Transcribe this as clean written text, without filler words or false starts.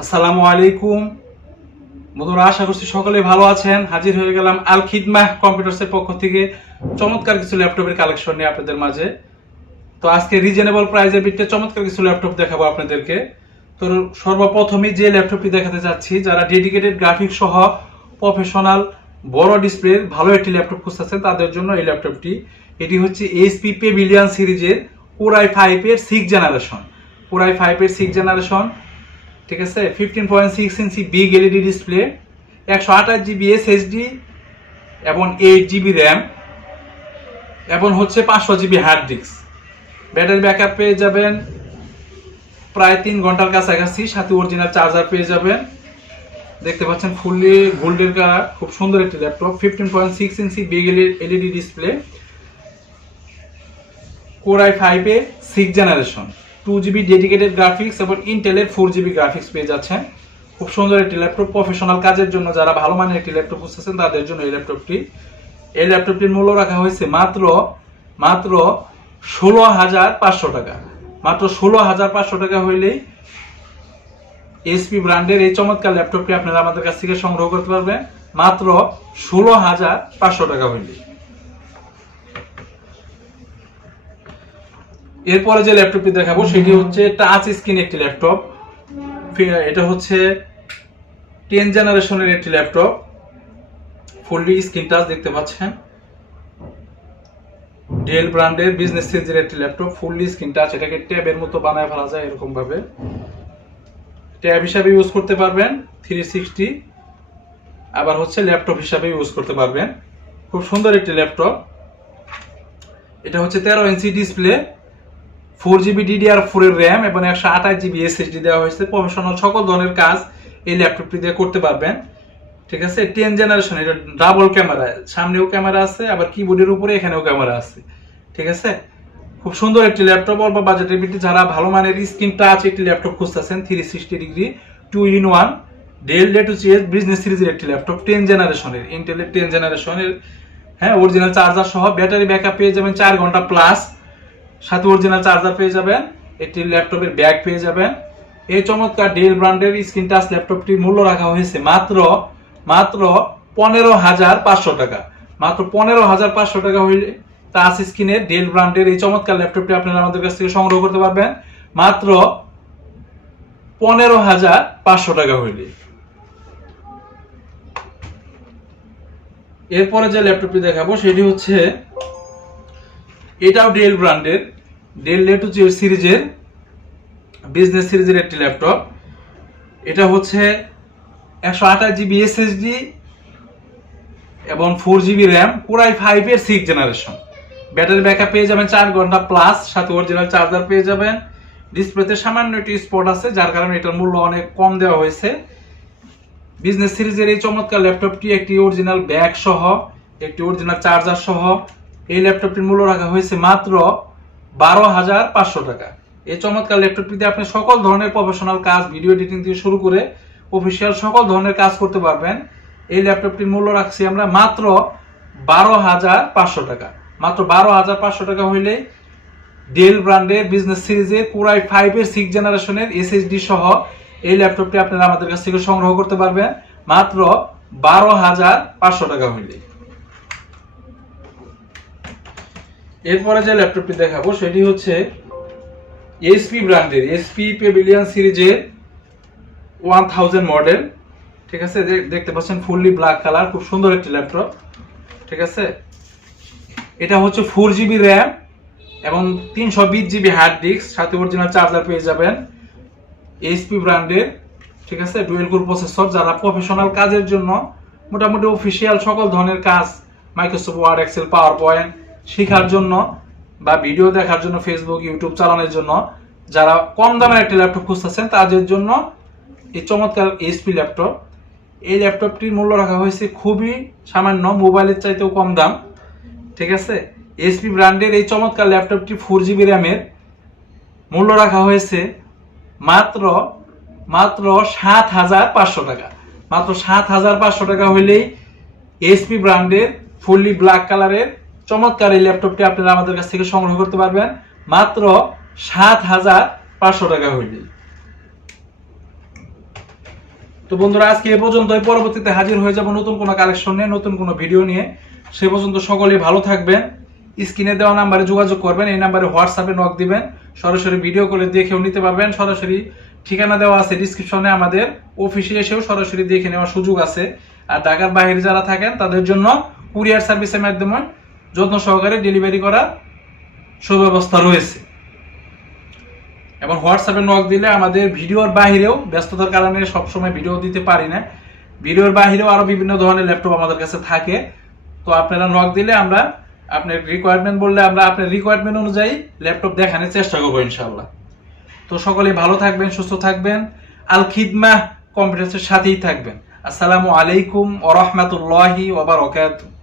আসসালামু আলাইকুম বন্ধুরা, আশা করছি সকলে ভালো আছেন। হাজির হয়ে গেলাম আল খিদমাহ কম্পিউটার্সের পক্ষ থেকে চমৎকার কিছু ল্যাপটপের কালেকশন নিয়ে আপনাদের মাঝে। তো আজকে রিজনেবল প্রাইসের ভিত্তিতে চমৎকার কিছু ল্যাপটপ দেখাবো আপনাদেরকে। তো সর্বপ্রথমে যে ল্যাপটপটি দেখাতে যাচ্ছি, যারা ডেডিকেটেড গ্রাফিক্স সহ প্রফেশনাল বড় ডিসপ্লে ভালো একটি ল্যাপটপ খুঁজতেছেন তাদের জন্য এই ল্যাপটপটি। এটি হচ্ছে এইচপি পেভিলিয়ন সিরিজের কোরাই 5 এর 6 জেনারেশন। কোরাই 5 এর 6 জেনারেশন, ঠিক আছে। 15.6 inch big LED display, 128 GB SSD এবং 8 জিবি র্যাম এবং হচ্ছে 500 GB hard disk. Battery backup পেয়ে যাবেন প্রায় 3 ঘন্টার কাছাকাছি, সাথে অরিজিনাল চার্জার পেয়ে যাবেন। দেখতে পাচ্ছেন ফুললি গোল্ডের কালার, খুব সুন্দর একটি laptop. 15.6 inch big LED display, core i 5 এর 6 জেনারেশন, 2 জিবি ডেডিকেটেড গ্রাফিক্স এবং ইন্টেলের 4 জিবি গ্রাফিক্স পেয়ে যাচ্ছেন। খুব সুন্দর একটি ল্যাপটপ, প্রফেশনাল কাজের জন্য যারা ভালো মানের একটি ল্যাপটপ খুঁজতেছেন তাদের জন্য এই ল্যাপটপটি। এই ল্যাপটপটির মূল্য রাখা হয়েছে মাত্র 16,500 টাকা। মাত্র 16,500 টাকা হইলেই এইচপি ব্র্যান্ডের এই চমৎকার ল্যাপটপটি আপনারা আমাদের কাছ থেকে সংগ্রহ করতে পারবেন, মাত্র 16,500 টাকা হইলেই। এরপরে যে ল্যাপটপটি দেখাবো সেটি হচ্ছে টাচ স্ক্রিন একটি ল্যাপটপ। এটা হচ্ছে 10 জেনারেশনের একটি ল্যাপটপ, ফুললি স্ক্রিন টাচ দেখতে পাচ্ছেন। ডেল ব্র্যান্ডের বিজনেস সিরিজের একটি ল্যাপটপ, ফুললি স্ক্রিন টাচ। এটাকে ট্যাবের মতো বানায় ফেলা যায় এরকম ভাবে, ট্যাব হিসাবে ইউজ করতে পারবেন 360, আবার হচ্ছে ল্যাপটপ হিসাবে ইউজ করতে পারবেন। খুব সুন্দর একটি ল্যাপটপ। এটা হচ্ছে 13 ইঞ্চি ডিসপ্লে, 4 জিবি DDR4 এর র্যাম এবং 128 জিবি এসএসডি দেওয়া হয়েছে। প্রফেশনাল সকল ধরনের কাজ এই ল্যাপটপটি দিয়ে করতে পারবেন, ঠিক আছে। 10 জেনারেশন, এটা ডাবল ক্যামেরা, সামনেও ক্যামেরা আছে, আবার কিবোর্ডের উপরে এখানেও ক্যামেরা আছে, ঠিক আছে। খুব সুন্দর একটি ল্যাপটপ। অল্প বাজেটের ভিত্তিতে যারা ভালো মানের স্ক্রিন টাচ একটি ল্যাপটপ খুঁজতেছেন, 360 ডিগ্রি 2-in-1 ডেল লেটুসিয়াস বিজনেস সিরিজের একটি ল্যাপটপ, 10 জেনারেশনের, ইন্টেলের 10 জেনারেশনের, হ্যাঁ, অরিজিনাল চার্জার সহ। ব্যাটারি ব্যাকআপ পেয়ে যাবেন 4 ঘন্টা প্লাস, সাথে অরিজিনাল চার্জার পেয়ে যাবেন, একটি ল্যাপটপের ব্যাগ পেয়ে যাবেন। এই চমৎকার ডেল ব্র্যান্ডের স্ক্রিন টাচ ল্যাপটপটির মূল্য রাখা হয়েছে মাত্র 15,500 টাকা। মাত্র 15,500 টাকা হইলে টাচ স্ক্রিনের ডেল ব্র্যান্ডের এই চমৎকার ল্যাপটপটি আপনারা আমাদের কাছ থেকে সংগ্রহ করতে পারবেন মাত্র 15,500 টাকা হইলে। এরপরে যে ল্যাপটপটি দেখাবো সেটি হচ্ছে, এটাও ডেল ব্র্যান্ডের, ডেল লেটুসিয়াস সিরিজের বিজনেস সিরিজের একটি ল্যাপটপ। এটা হচ্ছে 128 জিবি এসএসডি এবং 4 জিবি র্যাম, কোরাই 5 এর 6 জেনারেশন। ব্যাটারি ব্যাকআপ পেয়ে যাবেন 4 ঘন্টা প্লাস, সাথে অরিজিনাল চার্জার পেয়ে যাবেন। ডিসপ্লেতে সামান্য একটি স্পট আছে, যার কারণে এটার মূল্য অনেক কম দেওয়া হয়েছে। বিজনেস সিরিজের এই চমৎকার ল্যাপটপটি একটি অরিজিনাল ব্যাগ সহ, একটি অরিজিনাল চার্জার সহ, এই ল্যাপটপটির মূল্য রাখা হয়েছে মাত্র 12,500 টাকা। এই চমৎকার ল্যাপটপটিতে আপনি সকল ধরনের প্রফেশনাল কাজ, ভিডিও এডিটিং থেকে শুরু করে অফিসিয়াল সকল ধরনের কাজ করতে পারবেন। এই ল্যাপটপটির মূল্য রাখছি আমরা মাত্র 12,500 টাকা। মাত্র 12,500 টাকা হইলে ডেল ব্র্যান্ডের বিজনেস সিরিজের কোরাই 5 এর 6 জেনারেশনের এসএসডি সহ এই ল্যাপটপটি আপনারা আমাদের কাছ থেকে সংগ্রহ করতে পারবেন মাত্র 12,500 টাকা হইলে। এরপরে যে ল্যাপটপটি দেখাবো সেটি হচ্ছে এইচপি ব্র্যান্ডের এইচপি পেভিলিয়ন সিরিজের 1000 মডেল, ঠিক আছে। দেখতে পাচ্ছেন ফুললি ব্ল্যাক কালার, খুব সুন্দর একটি ল্যাপটপ, ঠিক আছে। এটা হচ্ছে 4 জিবি র্যাম এবং 320 জিবি হার্ড ডিস্ক, সাথে অরিজিনাল চার্জার পেয়ে যাবেন। এইচপি ব্র্যান্ডের, ঠিক আছে, ডুয়েল কোর প্রসেসর। যারা প্রফেশনাল কাজের জন্য, মোটামুটি অফিসিয়াল সকল ধরনের কাজ, Microsoft Word, Excel, PowerPoint শেখার জন্য বা ভিডিও দেখার জন্য, ফেসবুক, ইউটিউব চালানোর জন্য যারা কম দামের একটি ল্যাপটপ খুঁজতেছেন তাদের জন্য এই চমৎকার এইচপি ল্যাপটপ। এই ল্যাপটপটির মূল্য রাখা হয়েছে খুবই সামান্য, মোবাইলের চাইতেও কম দাম, ঠিক আছে। এইচপি ব্র্যান্ডের এই চমৎকার ল্যাপটপটি 4 জিবি র্যামের, মূল্য রাখা হয়েছে মাত্র 7,500 টাকা। মাত্র 7,500 টাকা হইলেই এইচপি ব্র্যান্ডের ফুললি ব্ল্যাক কালারের চমৎকার এই ল্যাপটপটি আপনারা আমাদের কাছ থেকে সংগ্রহ করতে পারবেন মাত্র 7,500 টাকা হইলেই। তো বন্ধুরা আজকে এই পর্যন্তই, পরবর্তীতে হাজির হয়ে যাব নতুন কোনো কালেকশন নিয়ে, নতুন কোনো ভিডিও নিয়ে। সে পর্যন্ত সকলেই ভালো থাকবেন। স্ক্রিনে দেওয়া নাম্বারে যোগাযোগ করবেন, এই নাম্বারে হোয়াটসঅ্যাপে নক দিবেন, সরাসরি ভিডিও কলে দেখেও নিতে পারবেন। সরাসরি ঠিকানা দেওয়া আছে ডিসক্রিপশনে, আমাদের অফিসে এসেও সরাসরি দেখে নেওয়ার সুযোগ আছে। আর ঢাকার বাইরে যারা থাকেন তাদের জন্য কুরিয়ার সার্ভিসের মাধ্যমে যত্ন সহকারে ডেলিভারি করার সুব্যবস্থা রয়েছে। এবং হোয়াটসঅ্যাপে নক দিলে আমাদের ভিডিওর বাহিরেও, ব্যস্ততার কারণে সবসময় ভিডিও দিতে পারি না, ভিডিওর বাহিরেও আরো বিভিন্ন ধরনের ল্যাপটপ আমাদের কাছে থাকে। তো আপনারা নক দিলে আমরা আপনার রিকোয়ারমেন্ট বললে আমরা আপনার রিকোয়ারমেন্ট অনুযায়ী ল্যাপটপ দেখানোর চেষ্টা করবো ইনশাআল্লাহ। তো সকলেই ভালো থাকবেন, সুস্থ থাকবেন, আল খিদমাহ কম্পিউটারের সাথেই থাকবেন। আসসালামু আলাইকুম ওয়া রাহমাতুল্লাহি ওয়া বারাকাতুহু।